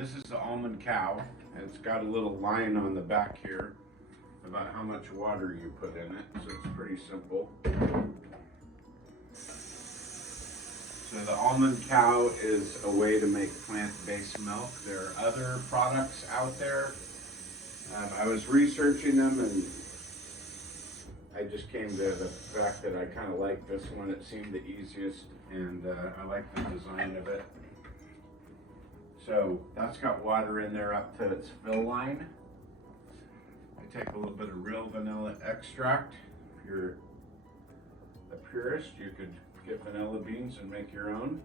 This is the almond cow, and it's got a little line on the back here about how much water you put in it, so it's pretty simple. So the almond cow is a way to make plant-based milk. There are other products out there. I was researching them, and I just came to the fact that I kind of like this one. It seemed the easiest, and I like the design of it. So that's got water in there up to its fill line. I take a little bit of real vanilla extract. If you're a purist, you could get vanilla beans and make your own.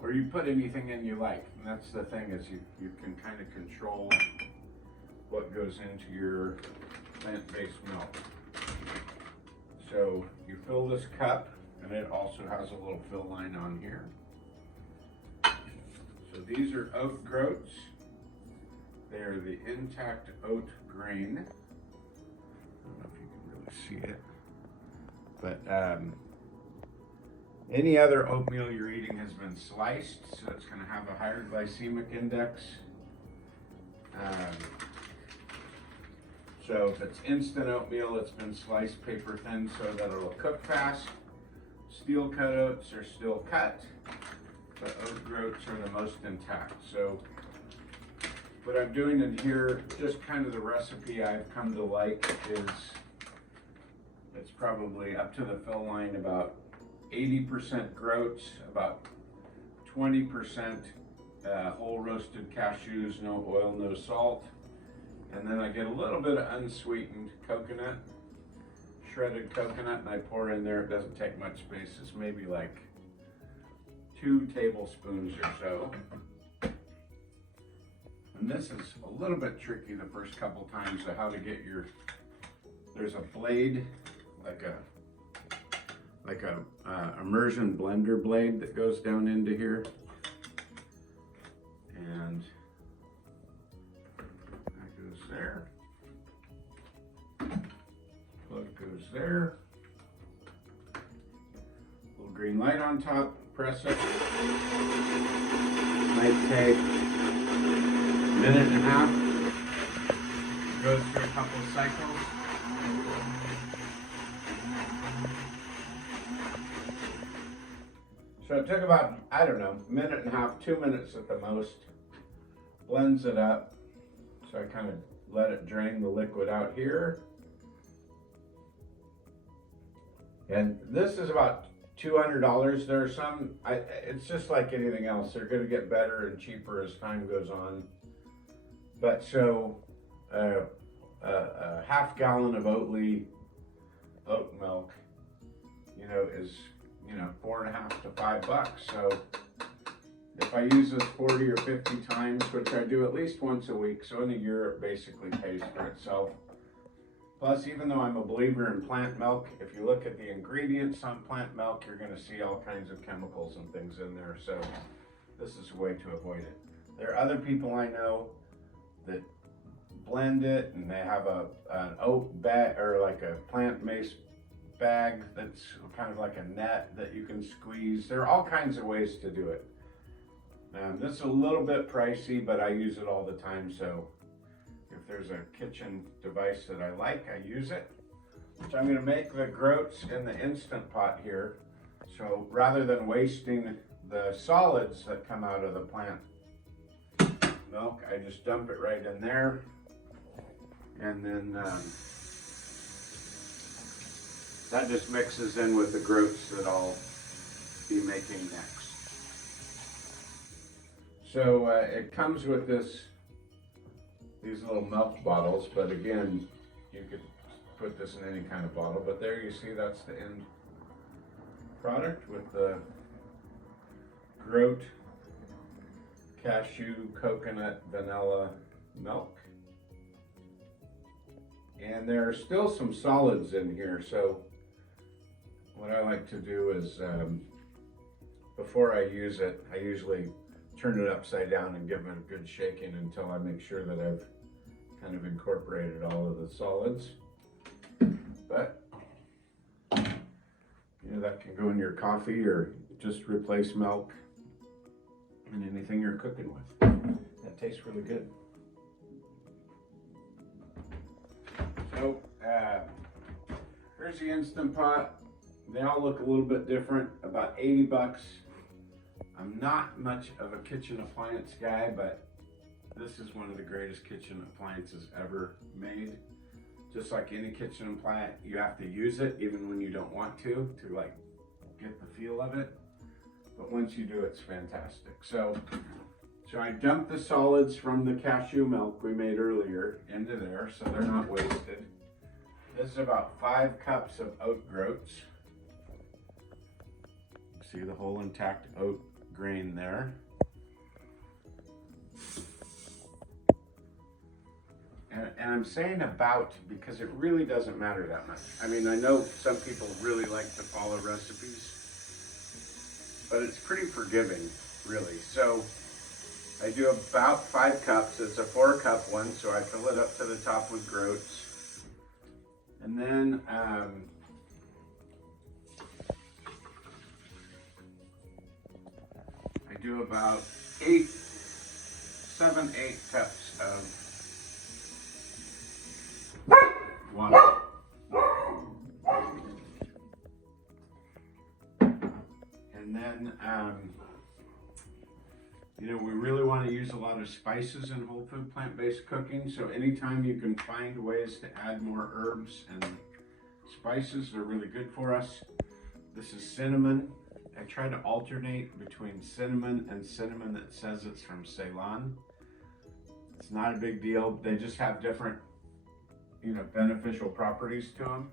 Or you put anything in you like. And that's the thing, is you can kind of control what goes into your plant-based milk. So you fill this cup, and it also has a little fill line on here. So these are oat groats. They're the intact oat grain. I don't know if you can really see it. But any other oatmeal you're eating has been sliced, so it's going to have a higher glycemic index. So if it's instant oatmeal, it's been sliced paper thin so that it'll cook fast. Steel cut oats are still cut, but oat groats are the most intact. So what I'm doing in here, just kind of the recipe I've come to like, is it's probably up to the fill line about 80% groats, about 20% whole roasted cashews, no oil, no salt. And then I get a little bit of unsweetened coconut, shredded coconut, and I pour in there. It doesn't take much space. It's maybe like 2 tablespoons or so. And this is a little bit tricky the first couple times of how to get your, there's a blade, like a immersion blender blade that goes down into here. And that goes there. Plug goes there. Little green light on top, press it. Might take a minute and a half. Goes through a couple of cycles. So it took about, I don't know, a minute and a half, 2 minutes at the most. Blends it up. So I kind of let it drain the liquid out here. And this is about $200. There are some, it's just like anything else. They're going to get better and cheaper as time goes on. But so a half gallon of Oatly oat milk, is, $4.50 to $5. So if I use this 40 or 50 times, which I do at least once a week, so in a year it basically pays for itself. Plus, even though I'm a believer in plant milk, if you look at the ingredients on plant milk, you're going to see all kinds of chemicals and things in there. So this is a way to avoid it. There are other people I know that blend it, and they have an oat bag, or like a plant-based bag that's kind of like a net that you can squeeze. There are all kinds of ways to do it. This is a little bit pricey, but I use it all the time, so if there's a kitchen device that I like, I use it. So I'm going to make the groats in the Instant Pot here. So rather than wasting the solids that come out of the plant milk, I just dump it right in there. And then that just mixes in with the groats that I'll be making next. So it comes with these little milk bottles, but again, you could put this in any kind of bottle. But there you see, that's the end product with the groat, cashew, coconut, vanilla milk. And there are still some solids in here, so what I like to do is, before I use it, I usually turn it upside down and give it a good shaking until I make sure that I've kind of incorporated all of the solids. But that can go in your coffee or just replace milk in anything you're cooking with. it tastes really good. So here's the Instant Pot. They all look a little bit different, about 80 bucks. I'm not much of a kitchen appliance guy, but this is one of the greatest kitchen appliances ever made. Just like any kitchen appliance, you have to use it even when you don't want to like get the feel of it. But once you do, it's fantastic. So I dumped the solids from the cashew milk we made earlier into there, so they're not wasted. This is about 5 cups of oat groats. See the whole intact oat grain there. And I'm saying about because it really doesn't matter that much. I mean, I know some people really like to follow recipes, but it's pretty forgiving, really. So I do about 5 cups. It's a 4-cup one, so I fill it up to the top with groats. And then I do about 7, 8 cups of water. And then, you know, we really want to use a lot of spices in whole food plant-based cooking. So anytime you can find ways to add more herbs and spices, they're really good for us. This is cinnamon. I try to alternate between cinnamon and cinnamon that says it's from Ceylon. It's not a big deal. They just have different, you know, beneficial properties to them.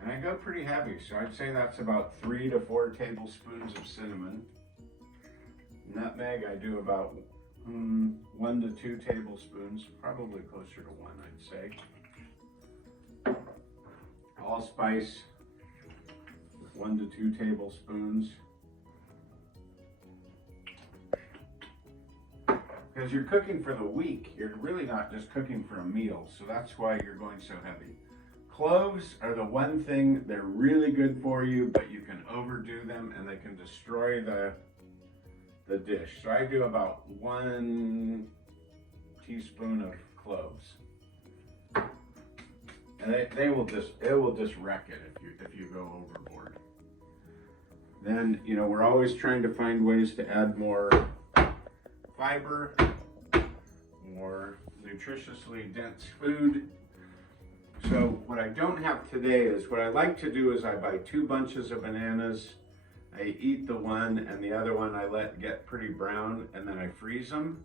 And I go pretty heavy, so I'd say that's about 3 to 4 tablespoons of cinnamon. Nutmeg, I do about 1 to 2 tablespoons, probably closer to 1, I'd say. Allspice, 1 to 2 tablespoons. Because you're cooking for the week, you're really not just cooking for a meal, so that's why you're going so heavy. Cloves are the one thing, they're really good for you, but you can overdo them and they can destroy the dish. So I do about 1 teaspoon of cloves. And it will just wreck it if you go overboard. Then, you know, we're always trying to find ways to add more fiber, more nutritiously dense food. So what I don't have today is, what I like to do is I buy 2 bunches of bananas, I eat the one, and the other one I let get pretty brown, and then I freeze them.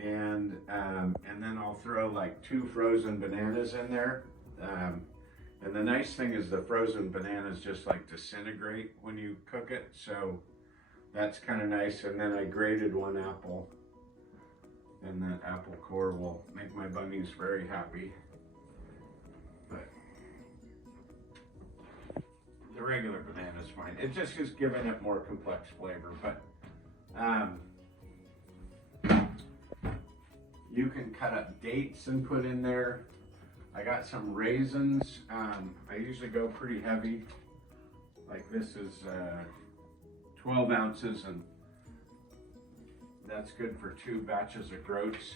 And then I'll throw like 2 frozen bananas in there. And the nice thing is the frozen bananas just like disintegrate when you cook it, so that's kind of nice. And then I grated 1 apple, and that apple core will make my bunnies very happy. But the regular banana is fine. It just is giving it more complex flavor. But you can cut up dates and put in there. I got some raisins. I usually go pretty heavy. Like this is 12 ounces, and that's good for 2 batches of groats.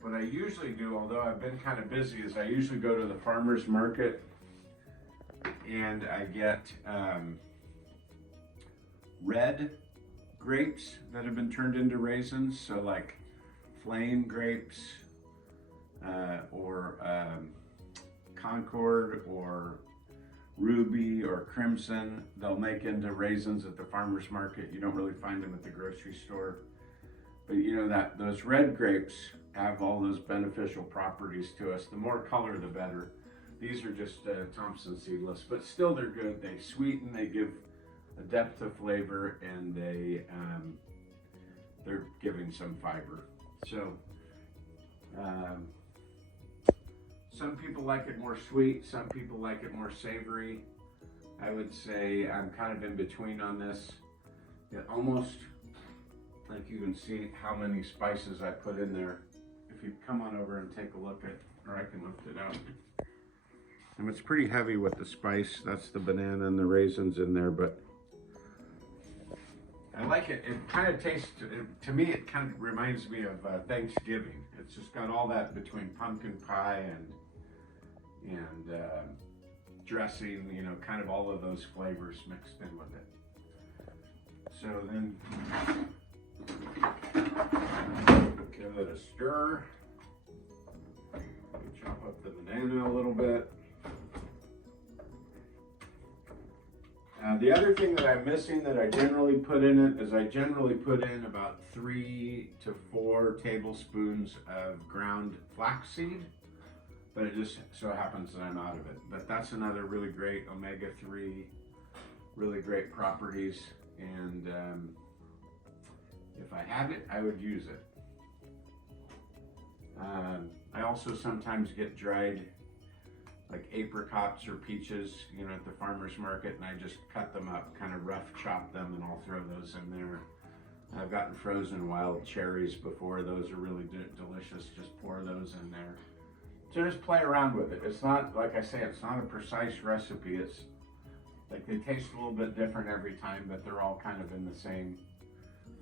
What I usually do, although I've been kind of busy, is I usually go to the farmer's market and I get red grapes that have been turned into raisins. So like flame grapes or Concord or Ruby or Crimson, they'll make into raisins at the farmer's market. You don't really find them at the grocery store. But you know that those red grapes have all those beneficial properties to us. The more color, the better. These are just Thompson seedless, but still they're good. They sweeten, they give a depth of flavor, and they're giving some fiber. So some people like it more sweet, some people like it more savory. I would say I'm kind of in between on this. It almost, like you can see how many spices I put in there. If you come on over and take a look at, or I can lift it out. And it's pretty heavy with the spice. That's the banana and the raisins in there, but I like it. It kind of tastes, to me, it kind of reminds me of Thanksgiving. It's just got all that between pumpkin pie and dressing, you know, kind of all of those flavors mixed in with it. So then give it a stir. Chop up the banana a little bit. The other thing that I'm missing that I generally put in it is I generally put in about 3 to 4 tablespoons of ground flaxseed, but it just so happens that I'm out of it. But that's another really great omega-3, really great properties, and if I had it, I would use it. I also sometimes get dried like apricots or peaches, you know, at the farmer's market, and I just cut them up, kind of rough chop them, and I'll throw those in there. I've gotten frozen wild cherries before. Those are really delicious. Just pour those in there. So just play around with it. It's not, like I say, it's not a precise recipe. It's like they taste a little bit different every time, but they're all kind of in the same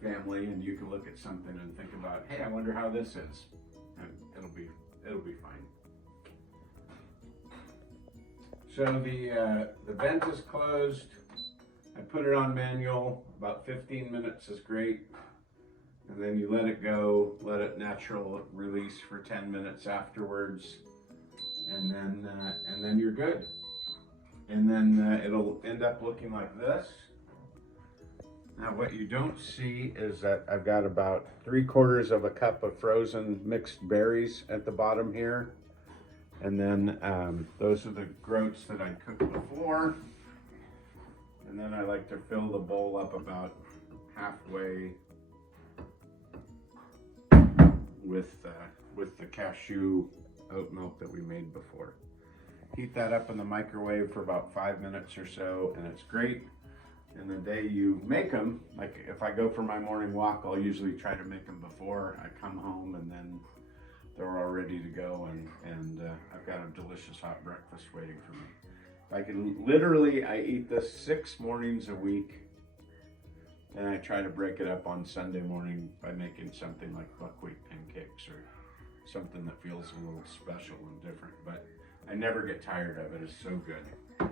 family, and you can look at something and think about, hey, I wonder how this is. And it'll be fine. So the vent is closed. I put it on manual. About 15 minutes is great. And then you let it go, let it natural release for 10 minutes afterwards. And then you're good. And then it'll end up looking like this. Now what you don't see is that I've got about 3/4 of a cup of frozen mixed berries at the bottom here. And then those are the groats that I cooked before. And then I like to fill the bowl up about halfway with the cashew oat milk that we made before. Heat that up in the microwave for about 5 minutes or so, and it's great. And the day you make them, like if I go for my morning walk, I'll usually try to make them before I come home, and then they're all ready to go, and I've got a delicious hot breakfast waiting for me. I eat this 6 mornings a week, and I try to break it up on Sunday morning by making something like buckwheat pancakes or something that feels a little special and different, but I never get tired of it. It's so good.